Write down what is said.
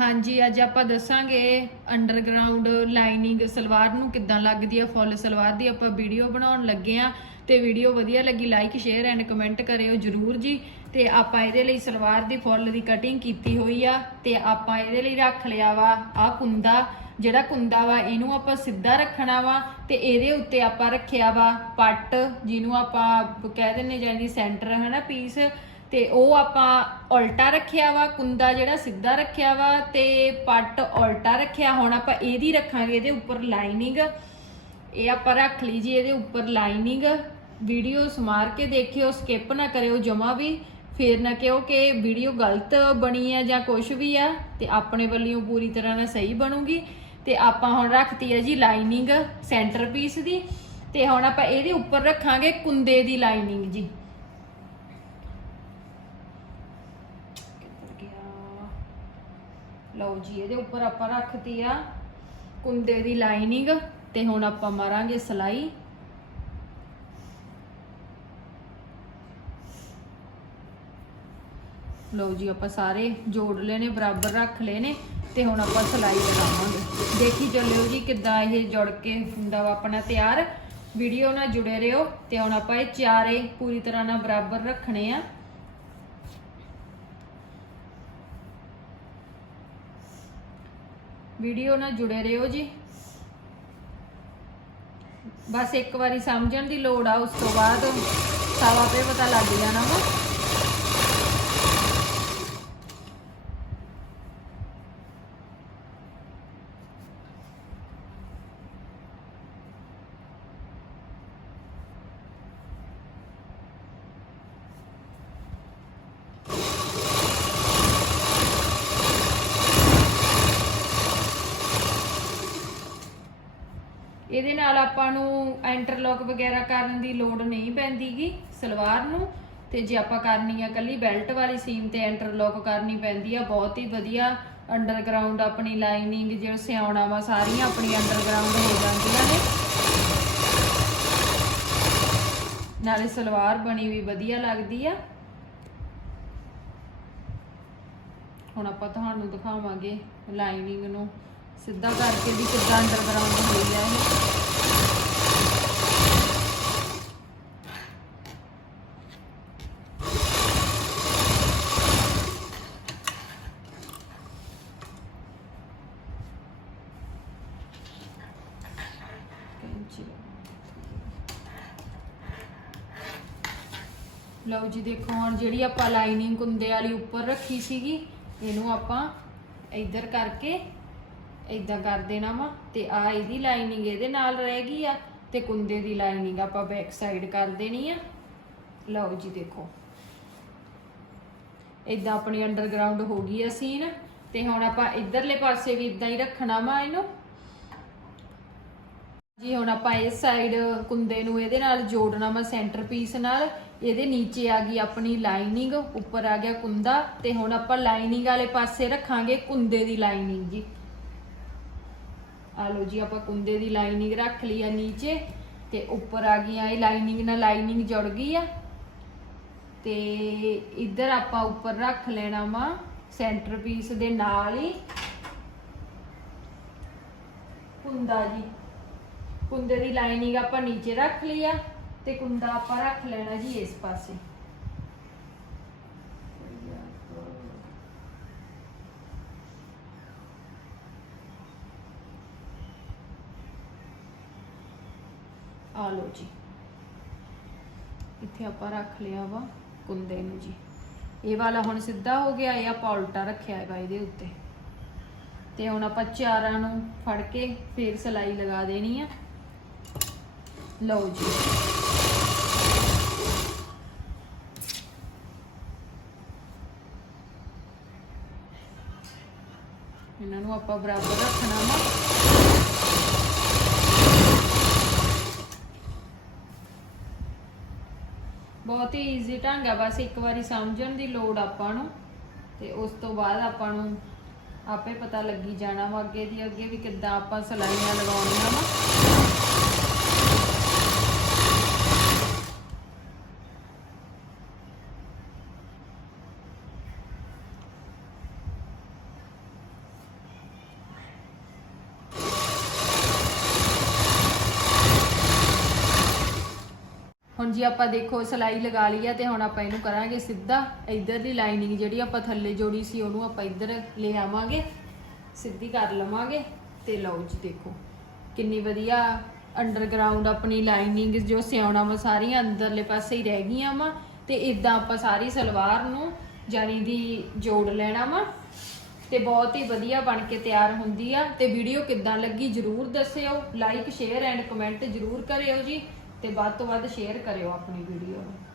ਹਾਂਜੀ, ਅੱਜ ਆਪਾਂ ਦੱਸਾਂਗੇ ਅੰਡਰਗਰਾਉਂਡ ਲਾਈਨਿੰਗ ਸਲਵਾਰ ਨੂੰ ਕਿੱਦਾਂ ਲੱਗਦੀ ਆ ਫੁੱਲ ਸਲਵਾਰ ਦੀ ਆਪਾਂ ਵੀਡੀਓ ਬਣਾਉਣ ਲੱਗੇ ਆ। ਤੇ ਵੀਡੀਓ ਵਧੀਆ ਲੱਗੀ ਲਾਈਕ ਸ਼ੇਅਰ ਐਂਡ ਕਮੈਂਟ ਕਰਿਓ ਜਰੂਰ ਜੀ। ਤੇ ਆਪਾਂ ਇਹਦੇ ਲਈ ਸਲਵਾਰ ਦੀ ਫੁੱਲ ਦੀ ਕਟਿੰਗ ਕੀਤੀ ਹੋਈ ਆ। ਤੇ ਆਪਾਂ ਇਹਦੇ ਲਈ ਰੱਖ ਲਿਆ ਵਾ ਆ ਕੁੰਦਾ। ਜਿਹੜਾ ਕੁੰਦਾ ਵਾ, ਇਹਨੂੰ ਆਪਾਂ ਸਿੱਧਾ ਰੱਖਣਾ ਵਾ ਤੇ ਇਹਦੇ ਉੱਤੇ ਆਪਾਂ ਰੱਖਿਆ ਵਾ ਪੱਟ, ਜਿਹਨੂੰ ਆਪਾਂ ਕਹਿ ਦਿੰਨੇ ਜਾਂਦੀ ਸੈਂਟਰ ਹਨਾ ਪੀਸ ਤੇ ਉਹ ਆਪਾਂ ਉਲਟਾ ਰੱਖਿਆ ਵਾ, ਕੁੰਦਾ ਜਿਹੜਾ ਸਿੱਧਾ ਰੱਖਿਆ ਵਾ ਤੇ ਪੱਟ ਉਲਟਾ ਰੱਖਿਆ। ਹੁਣ ਆਪਾਂ ਇਹਦੀ ਰੱਖਾਂਗੇ ਇਹਦੇ ਉੱਪਰ ਲਾਈਨਿੰਗ ਇਹ ਆਪਾਂ ਰੱਖ ਲਈ ਜੀ ਇਹਦੇ ਉੱਪਰ ਲਾਈਨਿੰਗ ਵੀਡੀਓ ਸਮਾਰ ਕੇ ਦੇਖਿਓ ਸਕਿਪ ਨਾ ਕਰਿਓ ਜਮਾ ਵੀ। ਫੇਰ ਨਾ ਕਿਹੋ ਕਿ ਵੀਡੀਓ ਗਲਤ ਬਣੀ ਆ ਜਾਂ ਕੁਝ ਵੀ ਆ ਤੇ ਆਪਣੇ ਵੱਲੋਂ ਪੂਰੀ ਤਰ੍ਹਾਂ ਨਾਲ ਸਹੀ ਬਣੂਗੀ। ਤੇ ਆਪਾਂ ਹੁਣ ਰੱਖਤੀ ਹੈ ਜੀ ਲਾਈਨਿੰਗ ਸੈਂਟਰ ਪੀਸ ਦੀ। ਤੇ ਹੁਣ ਆਪਾਂ ਇਹਦੇ ਉੱਪਰ ਰੱਖਾਂਗੇ ਕੁੰਦੇ ਦੀ ਲਾਈਨਿੰਗ ਜੀ ਕਿੱਧਰ ਗਿਆ ਲਓ ਜੀ, ਇਹਦੇ ਉੱਪਰ ਆਪਾਂ ਰੱਖਤੀ ਆ ਕੁੰਦੇ ਦੀ ਲਾਈਨਿੰਗ ਤੇ ਹੁਣ ਆਪਾਂ ਮਾਰਾਂਗੇ ਸਲਾਈ। ਲਓ ਜੀ, ਆਪਾਂ ਸਾਰੇ ਜੋੜ ਲਏ ਨੇ ਬਰਾਬਰ ਰੱਖ ਲਏ ਨੇ ਤੇ ਹੁਣ ਆਪਾਂ ਸਲਾਈ ਲਗਾਵਾਂਗੇ ਦੇਖੀ ਚੱਲਿਓ ਜੀ ਕਿੱਦਾਂ ਇਹ ਜੁੜ ਕੇ ਹੁੰਦਾ ਵਾ ਆਪਣਾ ਤਿਆਰ। ਵੀਡੀਓ ਨਾਲ ਜੁੜੇ ਰਹੋ ਤੇ ਹੁਣ ਆਪਾਂ ਇਹ ਚਾਰੇ ਪੂਰੀ ਤਰ੍ਹਾਂ ਨਾਲ ਬਰਾਬਰ ਰੱਖਣੇ ਆ। ਵੀਡੀਓ ਨਾਲ ਜੁੜੇ ਰਹੋ ਜੀ। ਬਸ ਇੱਕ ਵਾਰੀ ਸਮਝਣ ਦੀ ਲੋੜ ਆ, ਉਸ ਤੋਂ ਬਾਅਦ ਸਾਵਾ ਤੇ ਪਤਾ ਲੱਗ ਜਾਣਾ ਵਾ। ਇਹਦੇ ਨਾਲ ਆਪਾਂ ਨੂੰ ਇੰਟਰਲੌਕ ਵਗੈਰਾ ਕਰਨ ਦੀ ਲੋੜ ਨਹੀਂ ਪੈਂਦੀਗੀ ਸਲਵਾਰ ਨੂੰ। ਤੇ ਜੇ ਆਪਾਂ ਕਰਨੀ ਆ ਕੱਲੀ ਬੈਲਟ ਵਾਲੀ ਸੀਮ ਤੇ ਇੰਟਰਲੌਕ ਕਰਨੀ ਪੈਂਦੀ ਆ, ਬਹੁਤ ਹੀ ਵਧੀਆ ਅੰਡਰਗਰਾਉਂਡ ਆਪਣੀ ਲਾਈਨਿੰਗ ਜਿਹੜਾ ਸਿਆਉਣਾ ਵਾ ਸਾਰੀਆਂ ਆਪਣੀ ਅੰਡਰਗਰਾਉਂਡ ਹੋ ਜਾਂਦੀਆਂ ਨੇ। ਨਾਲੇ ਸਲਵਾਰ ਬਣੀ ਵੀ ਵਧੀਆ ਲੱਗਦੀ ਆ। ਹੁਣ ਆਪਾਂ ਤੁਹਾਨੂੰ ਦਿਖਾਵਾਂਗੇ ਲਾਈਨਿੰਗ ਨੂੰ। ਸਿੱਧਾ ਕਰਕੇ ਵੀ ਕਿੱਦਾਂ ਅੰਡਰਗਰਾਉਂਡ ਹੋਈ ਆ ਲਓ ਜੀ, ਦੇਖੋ ਹੁਣ ਜਿਹੜੀ ਆਪਾਂ ਲਾਈਨਿੰਗ ਕੁੰਦੇ ਵਾਲੀ ਉੱਪਰ ਰੱਖੀ ਸੀਗੀ, ਇਹਨੂੰ ਆਪਾਂ ਇੱਧਰ ਕਰਕੇ ਇਦਾਂ ਕਰ ਦੇਣਾ ਵਾ ਤੇ ਆ ਇਹਦੀ ਲਾਈਨਿੰਗ ਇਹਦੇ ਨਾਲ ਰਹੇਗੀ ਆ ਤੇ ਕੁੰਦੇ ਦੀ ਲਾਈਨਿੰਗ ਆਪਾਂ ਬੈਕ ਸਾਈਡ ਕਰ ਦੇਣੀ ਆ। ਲਓ ਜੀ ਦੇਖੋ। ਇਦਾਂ ਆਪਣੀ ਅੰਡਰਗਰਾਉਂਡ ਹੋ ਗਈ ਆ ਸੀਨ ਤੇ ਹੁਣ ਆਪਾਂ ਇਧਰਲੇ ਪਾਸੇ ਵੀ ਇਦਾਂ ਹੀ ਰੱਖਣਾ ਵਾ ਇਹਨੂੰ। ਜੀ ਹੁਣ ਆਪਾਂ ਇਸ ਸਾਈਡ ਕੁੰਦੇ ਨੂੰ ਇਹਦੇ ਨਾਲ ਜੋੜਨਾ ਵਾ ਸੈਂਟਰ ਪੀਸ ਨਾਲ। ਇਹਦੇ ਨੀਚੇ ਆ ਗਈ ਆਪਣੀ ਲਾਈਨਿੰਗ ਉੱਪਰ ਆ ਗਿਆ ਕੁੰਦਾ ਤੇ ਹੁਣ ਆਪਾਂ ਲਾਈਨਿੰਗ ਵਾਲੇ ਪਾਸੇ ਰੱਖਾਂਗੇ ਕੁੰਦੇ ਦੀ ਲਾਈਨਿੰਗ ਜੀ। ਆ ਲਓ ਜੀ, ਆਪਾਂ ਕੁੰਦੇ ਦੀ ਲਾਈਨਿੰਗ ਰੱਖ ਲਈ ਆ ਨੀਚੇ, ਤੇ ਉੱਪਰ ਆ ਗਈ ਆ ਇਹ ਲਾਈਨਿੰਗ ਨਾਲ ਲਾਈਨਿੰਗ ਜੁੜ ਗਈ ਆ। ਤੇ ਇੱਧਰ ਆਪਾਂ ਉੱਪਰ ਰੱਖ ਲੈਣਾ ਵਾ ਸੈਂਟਰ ਪੀਸ ਦੇ ਨਾਲ ਹੀ। ਕੁੰਦਾ ਜੀ। ਕੁੰਦੇ ਦੀ ਲਾਈਨਿੰਗ ਆਪਾਂ ਨੀਚੇ ਰੱਖ ਲਈ ਆ, ਤੇ ਕੁੰਦਾ ਆਪਾਂ ਰੱਖ ਲੈਣਾ ਜੀ ਇਸ ਪਾਸੇ। ਆ ਲਓ ਜੀ। ਇੱਥੇ ਆਪਾਂ ਰੱਖ ਲਿਆ ਵਾ ਕੁੰਦੇ ਨੂੰ ਜੀ। ਇਹ ਵਾਲਾ ਹੁਣ ਸਿੱਧਾ ਹੋ ਗਿਆ, ਇਹ ਆਪਾਂ ਉਲਟਾ ਰੱਖਿਆ ਹੈਗਾ ਇਹਦੇ ਉੱਤੇ। ਤੇ ਹੁਣ ਆਪਾਂ ਚਾਰਾਂ ਨੂੰ ਫੜ ਕੇ ਫੇਰ ਸਲਾਈ ਲਗਾ ਦੇਣੀ ਆ। ਲਓ ਜੀ। ਇਹਨਾਂ ਨੂੰ ਆਪਾਂ ਬਰਾਬਰ ਰੱਖਣਾ ਵਾ। ਬਹੁਤ ਹੀ ਈਜ਼ੀ ਢੰਗ ਆ, ਬਸ ਇੱਕ ਵਾਰੀ ਸਮਝਣ ਦੀ ਲੋੜ ਆਪਾਂ ਨੂੰ। ਤੇ ਉਸ ਤੋਂ ਬਾਅਦ ਆਪਾਂ ਨੂੰ ਆਪੇ ਪਤਾ ਲੱਗੀ ਜਾਣਾ ਵਾ ਅੱਗੇ ਦੀ, ਅੱਗੇ ਵੀ ਕਿੱਦਾਂ ਆਪਾਂ ਸਲਾਈਆਂ ਲਗਾਉਣੀਆਂ ਵਾ। ਜੀ ਆਪਾਂ ਦੇਖੋ, ਸਲਾਈ ਲਗਾ ਲਈ ਆ ਤੇ ਹੁਣ ਆਪਾਂ ਇਹਨੂੰ ਕਰਾਂਗੇ ਸਿੱਧਾ। ਇੱਧਰ ਦੀ ਲਾਈਨਿੰਗ ਜਿਹੜੀ ਆਪਾਂ ਥੱਲੇ ਜੋੜੀ ਸੀ, ਉਹਨੂੰ ਆਪਾਂ ਇੱਧਰ ਲੈ ਆਵਾਂਗੇ। ਸਿੱਧੀ ਕਰ ਲਵਾਂਗੇ। ਤੇ ਲਓ ਜੀ, ਦੇਖੋ, ਕਿੰਨੀ ਵਧੀਆ ਅੰਡਰਗਰਾਉਂਡ ਆਪਣੀ ਲਾਈਨਿੰਗ ਜੋ ਸਿਉਣਾ ਵਾ, ਸਾਰੀਆਂ ਅੰਦਰਲੇ ਪਾਸੇ ਹੀ ਰਹਿ ਗਈਆਂ ਵਾ। ਤੇ ਇਦਾਂ ਆਪਾਂ ਸਾਰੀ ਸਲਵਾਰ ਨੂੰ ਜਾਨੀ ਦੀ ਜੋੜ ਲੈਣਾ ਵਾ। ਤੇ ਬਹੁਤ ਹੀ ਵਧੀਆ ਬਣ ਕੇ ਤਿਆਰ ਹੁੰਦੀ ਆ। ਤੇ ਵੀਡੀਓ ਕਿੱਦਾਂ ਲੱਗੀ ਜਰੂਰ ਦੱਸਿਓ। ਲਾਈਕ ਸ਼ੇਅਰ ਐਂਡ ਕਮੈਂਟ ਜਰੂਰ ਕਰਿਓ ਜੀ। ਤੇ ਵੱਧ ਤੋਂ ਵੱਧ ਸ਼ੇਅਰ ਕਰਿਓ ਆਪਣੀ ਵੀਡੀਓ ਨੂੰ।